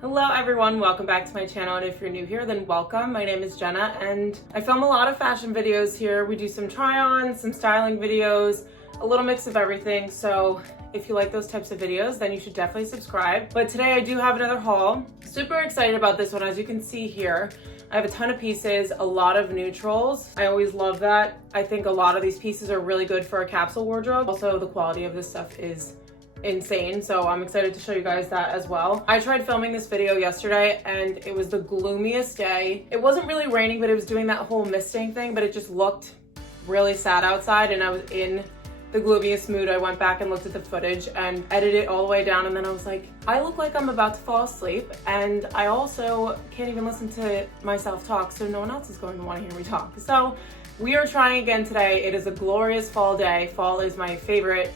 Hello everyone, welcome back to my channel, and if you're new here then welcome. My name is Jenna and I film a lot of fashion videos here. We do some try-ons, some styling videos, a little mix of everything. So if you like those types of videos then you should definitely subscribe. But today I do have another haul. Super excited about this one. As you can see here, I have a ton of pieces, a lot of neutrals. I always love that. I think a lot of these pieces are really good for a capsule wardrobe. Also, the quality of this stuff is insane, so I'm excited to show you guys that as well. I tried filming this video yesterday and it was the gloomiest day. It wasn't really raining, but it was doing that whole misting thing, but it just looked really sad outside and I was in the gloomiest mood. I went back and looked at the footage and edited it all the way down, and then I was like, I look like I'm about to fall asleep, and I also can't even listen to myself talk, so no one else is going to want to hear me talk. So we are trying again today. It is a glorious fall day. Fall is my favorite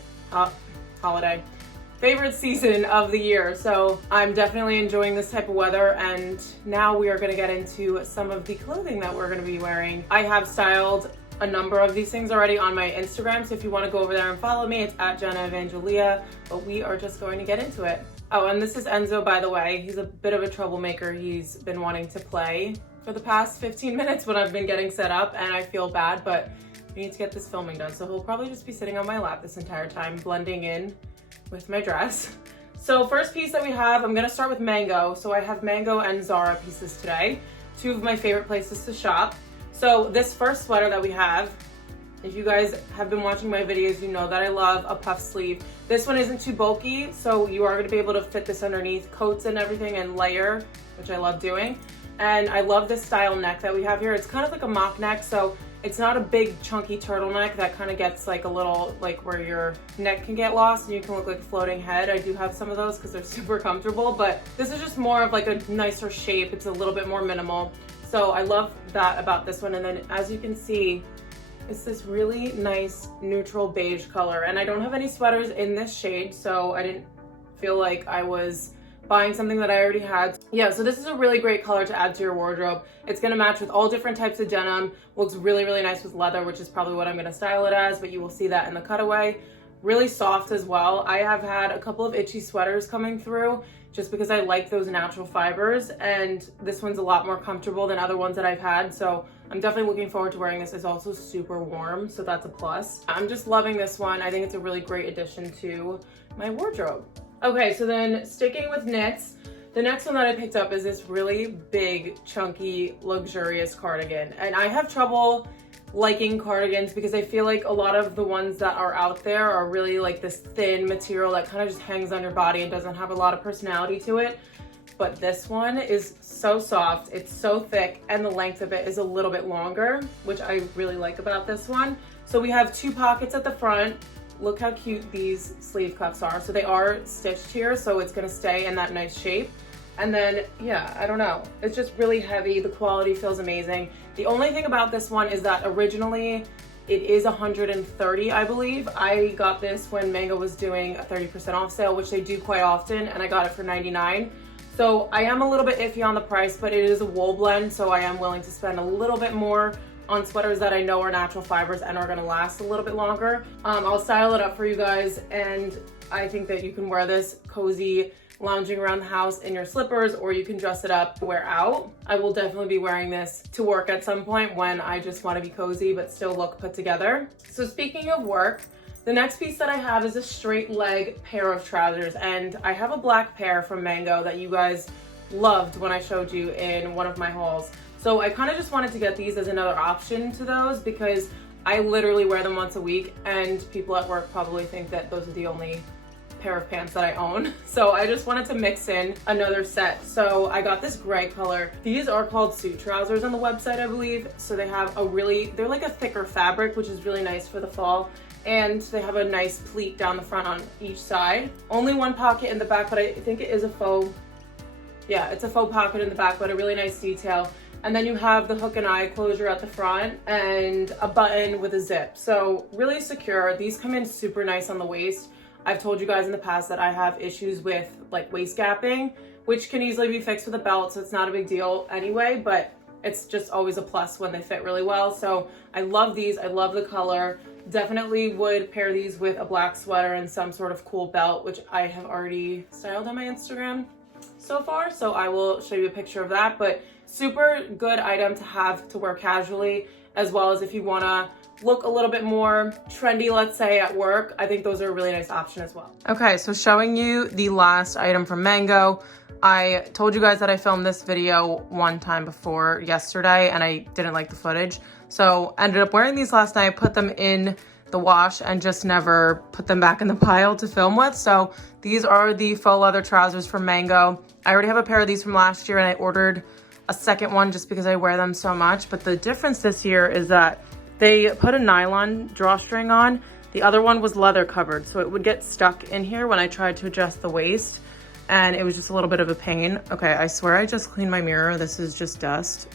favorite season of the year, so I'm definitely enjoying this type of weather. And now we are going to get into some of the clothing that we're going to be wearing. I have styled a number of these things already on my Instagram, so if you want to go over there and follow me, it's at Jenna Evangelia. But we are just going to get into it. Oh, and this is Enzo, by the way. He's a bit of a troublemaker. He's been wanting to play for the past 15 minutes when I've been getting set up, and I feel bad, but we need to get this filming done. So he'll probably just be sitting on my lap this entire time, blending in with my dress. So first piece that we have, I'm gonna start with Mango. So I have Mango and Zara pieces today, two of my favorite places to shop. So this first sweater that we have, if you guys have been watching my videos, you know that I love a puff sleeve. This one isn't too bulky, so you are gonna be able to fit this underneath coats and everything and layer, which I love doing. And I love this style neck that we have here. It's kind of like a mock neck, so it's not a big chunky turtleneck that kind of gets like a little, like where your neck can get lost and you can look like a floating head. I do have some of those because they're super comfortable, but this is just more of like a nicer shape. It's a little bit more minimal. So I love that about this one. And then as you can see, it's this really nice neutral beige color. And I don't have any sweaters in this shade, so I didn't feel like I was buying something that I already had. Yeah, so this is a really great color to add to your wardrobe. It's gonna match with all different types of denim. Looks really, really nice with leather, which is probably what I'm gonna style it as, but you will see that in the cutaway. Really soft as well. I have had a couple of itchy sweaters coming through just because I like those natural fibers, and this one's a lot more comfortable than other ones that I've had, so I'm definitely looking forward to wearing this. It's also super warm, so that's a plus. I'm just loving this one. I think it's a really great addition to my wardrobe. Okay, so then sticking with knits, the next one that I picked up is this really big, chunky, luxurious cardigan. And I have trouble liking cardigans because I feel like a lot of the ones that are out there are really like this thin material that kind of just hangs on your body and doesn't have a lot of personality to it. But this one is so soft, it's so thick, and the length of it is a little bit longer, which I really like about this one. So we have two pockets at the front. Look how cute these sleeve cuffs are. So they are stitched here, so it's gonna stay in that nice shape. And then, yeah, I don't know. It's just really heavy. The quality feels amazing. The only thing about this one is that originally it is $130, I believe. I got this when Mango was doing a 30% off sale, which they do quite often, and I got it for $99. So I am a little bit iffy on the price, but it is a wool blend, so I am willing to spend a little bit more on sweaters that I know are natural fibers and are gonna last a little bit longer. I'll style it up for you guys, and I think that you can wear this cozy, lounging around the house in your slippers, or you can dress it up to wear out. I will definitely be wearing this to work at some point when I just wanna be cozy but still look put together. So speaking of work, the next piece that I have is a straight leg pair of trousers, and I have a black pair from Mango that you guys loved when I showed you in one of my hauls. So I kind of just wanted to get these as another option to those because I literally wear them once a week, and people at work probably think that those are the only pair of pants that I own. So I just wanted to mix in another set. So I got this gray color. These are called suit trousers on the website, I believe. So they have they're like a thicker fabric, which is really nice for the fall. And they have a nice pleat down the front on each side. Only one pocket in the back, but I think it is a faux, yeah, it's a faux pocket in the back, but a really nice detail. And then you have the hook and eye closure at the front and a button with a zip. So really secure. These come in super nice on the waist. I've told you guys in the past that I have issues with like waist gapping, which can easily be fixed with a belt, so it's not a big deal anyway, but it's just always a plus when they fit really well. So I love these, I love the color. Definitely would pair these with a black sweater and some sort of cool belt, which I have already styled on my Instagram. so far, so I will show you a picture of that. But super good item to have to wear casually, as well as if you want to look a little bit more trendy, let's say, at work. I think those are a really nice option as well. Okay, so showing you the last item from Mango. I told you guys that I filmed this video one time before yesterday and I didn't like the footage. So ended up wearing these last night, put them in the wash and just never put them back in the pile to film with. So these are the faux leather trousers from Mango. I already have a pair of these from last year and I ordered a second one just because I wear them so much. But the difference this year is that they put a nylon drawstring on. The other one was leather covered, so it would get stuck in here when I tried to adjust the waist, and it was just a little bit of a pain. Okay, I swear I just cleaned my mirror. This is just dust.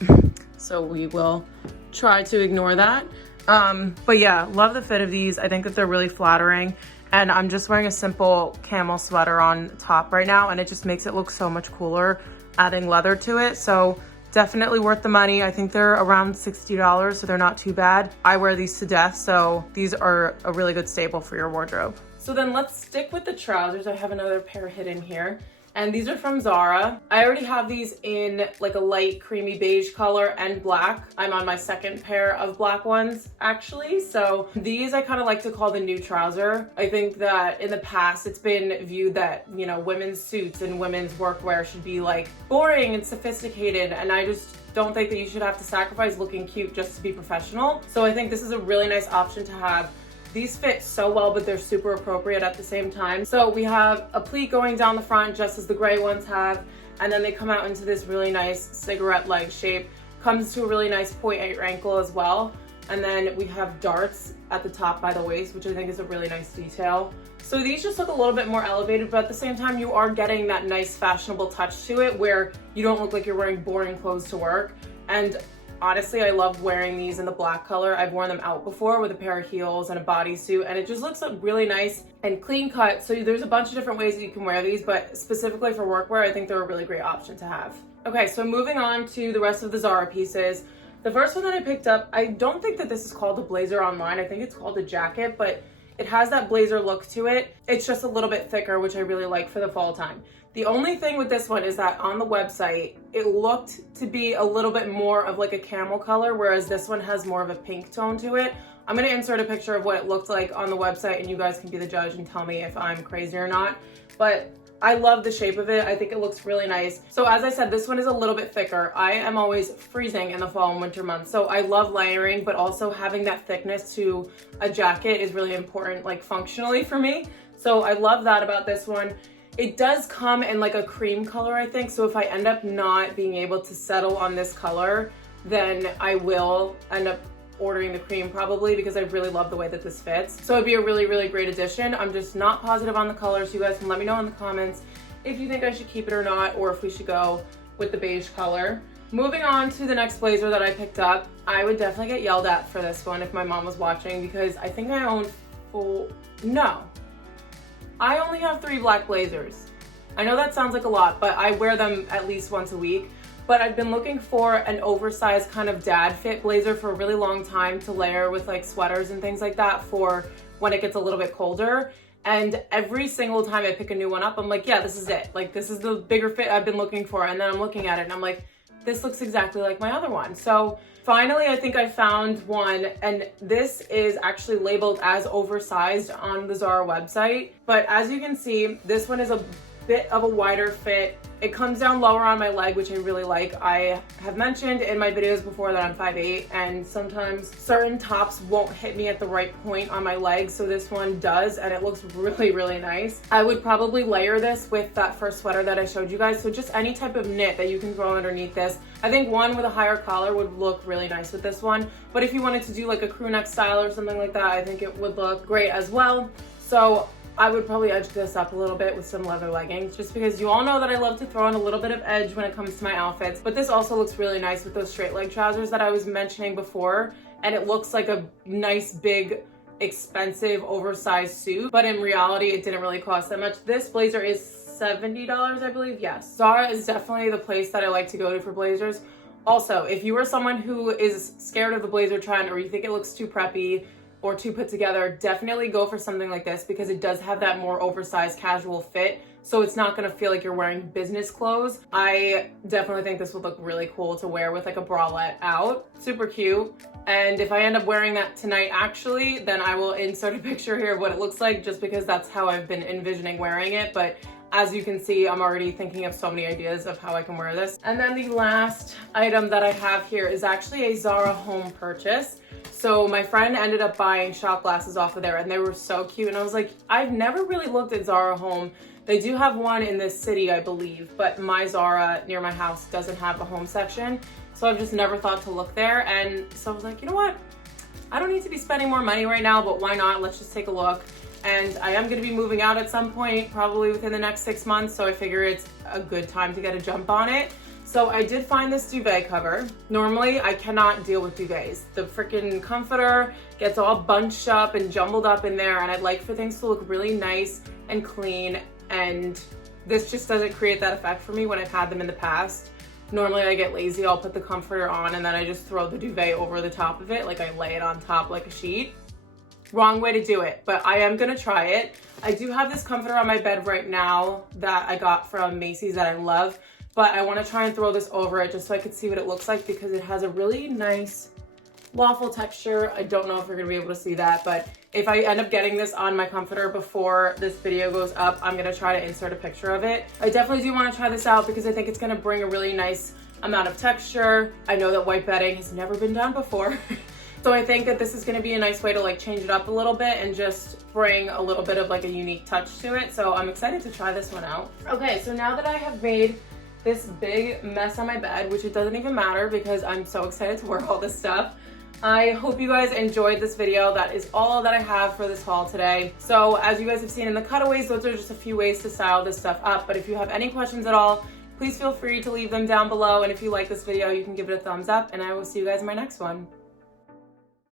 So we will try to ignore that. But yeah, love the fit of these. I think that they're really flattering, and I'm just wearing a simple camel sweater on top right now, and it just makes it look so much cooler adding leather to it. So definitely worth the money. I think they're around $60, so they're not too bad. I wear these to death, so these are a really good staple for your wardrobe. So then let's stick with the trousers. I have another pair hidden here, and these are from Zara. I already have these in like a light creamy beige color and black. I'm on my second pair of black ones actually. So these I kind of like to call the new trouser. I think that in the past it's been viewed that, you know, women's suits and women's workwear should be like boring and sophisticated, and I just don't think that you should have to sacrifice looking cute just to be professional. So I think this is a really nice option to have. These fit so well, but they're super appropriate at the same time. So we have a pleat going down the front just as the gray ones have, and then they come out into this really nice cigarette leg shape. Comes to a really nice point at your ankle as well. And then we have darts at the top by the waist, which I think is a really nice detail. So these just look a little bit more elevated, but at the same time you are getting that nice fashionable touch to it where you don't look like you're wearing boring clothes to work. And honestly, I love wearing these in the black color. I've worn them out before with a pair of heels and a bodysuit, and it just looks really nice and clean cut. So there's a bunch of different ways that you can wear these, but specifically for workwear, I think they're a really great option to have. Okay, so moving on to the rest of the Zara pieces. The first one that I picked up, I don't think that this is called a blazer online. I think it's called a jacket, but it has that blazer look to it. It's just a little bit thicker, which I really like for the fall time. The only thing with this one is that on the website, it looked to be a little bit more of like a camel color, whereas this one has more of a pink tone to it. I'm gonna insert a picture of what it looked like on the website and you guys can be the judge and tell me if I'm crazy or not. But I love the shape of it. I think it looks really nice. So as I said, this one is a little bit thicker. I am always freezing in the fall and winter months. So I love layering, but also having that thickness to a jacket is really important, like functionally for me. So I love that about this one. It does come in like a cream color, I think. So if I end up not being able to settle on this color, then I will end up ordering the cream probably, because I really love the way that this fits. So it'd be a really, really great addition. I'm just not positive on the color, so you guys can let me know in the comments if you think I should keep it or not, or if we should go with the beige color. Moving on to the next blazer that I picked up, I would definitely get yelled at for this one if my mom was watching, because I think I own I only have 3 black blazers. I know that sounds like a lot, but I wear them at least once a week. But I've been looking for an oversized kind of dad fit blazer for a really long time to layer with like sweaters and things like that for when it gets a little bit colder. And every single time I pick a new one up, I'm like, yeah, this is it. Like, this is the bigger fit I've been looking for. And then I'm looking at it and I'm like, this looks exactly like my other one. So finally, I think I found one, and this is actually labeled as oversized on the Zara website. But as you can see, this one is a bit of a wider fit. It comes down lower on my leg, which I really like. I have mentioned in my videos before that I'm 5'8", and sometimes certain tops won't hit me at the right point on my leg, so this one does, and it looks really, really nice. I would probably layer this with that first sweater that I showed you guys, so just any type of knit that you can throw underneath this. I think one with a higher collar would look really nice with this one, but if you wanted to do like a crew neck style or something like that, I think it would look great as well. So I would probably edge this up a little bit with some leather leggings, just because you all know that I love to throw on a little bit of edge when it comes to my outfits. But this also looks really nice with those straight leg trousers that I was mentioning before. And it looks like a nice, big, expensive, oversized suit. But in reality, it didn't really cost that much. This blazer is $70, I believe. Yes. Zara is definitely the place that I like to go to for blazers. Also, if you are someone who is scared of the blazer trend, or you think it looks too preppy or too put together, definitely go for something like this, because it does have that more oversized casual fit. so it's not gonna feel like you're wearing business clothes. I definitely think this would look really cool to wear with like a bralette out. Super cute. And if I end up wearing that tonight actually, then I will insert a picture here of what it looks like, just because that's how I've been envisioning wearing it. But as you can see, I'm already thinking of so many ideas of how I can wear this. And then the last item that I have here is actually a Zara home purchase. So my friend ended up buying shot glasses off of there, and they were so cute. And I was like, I've never really looked at Zara home. They do have one in this city, I believe, but my Zara near my house doesn't have a home section. So I've just never thought to look there. And so I was like, you know what? I don't need to be spending more money right now, but why not? Let's just take a look. And I am gonna be moving out at some point, probably within the next 6 months. So I figure it's a good time to get a jump on it. So I did find this duvet cover. Normally I cannot deal with duvets. The freaking comforter gets all bunched up and jumbled up in there, and I'd like for things to look really nice and clean. And this just doesn't create that effect for me when I've had them in the past. Normally I get lazy, I'll put the comforter on and then I just throw the duvet over the top of it, like I lay it on top like a sheet. Wrong way to do it, but I am gonna try it. I do have this comforter on my bed right now that I got from Macy's that I love, but I wanna try and throw this over it just so I could see what it looks like, because it has a really nice waffle texture. I don't know if you're gonna be able to see that, but if I end up getting this on my comforter before this video goes up, I'm gonna try to insert a picture of it. I definitely do wanna try this out because I think it's gonna bring a really nice amount of texture. I know that white bedding has never been done before. So I think that this is gonna be a nice way to like change it up a little bit and just bring a little bit of like a unique touch to it. So I'm excited to try this one out. Okay, so now that I have made this big mess on my bed, which it doesn't even matter because I'm so excited to wear all this stuff, I hope you guys enjoyed this video. That is all that I have for this haul today. So as you guys have seen in the cutaways, those are just a few ways to style this stuff up. But if you have any questions at all, please feel free to leave them down below. And if you like this video, you can give it a thumbs up, and I will see you guys in my next one.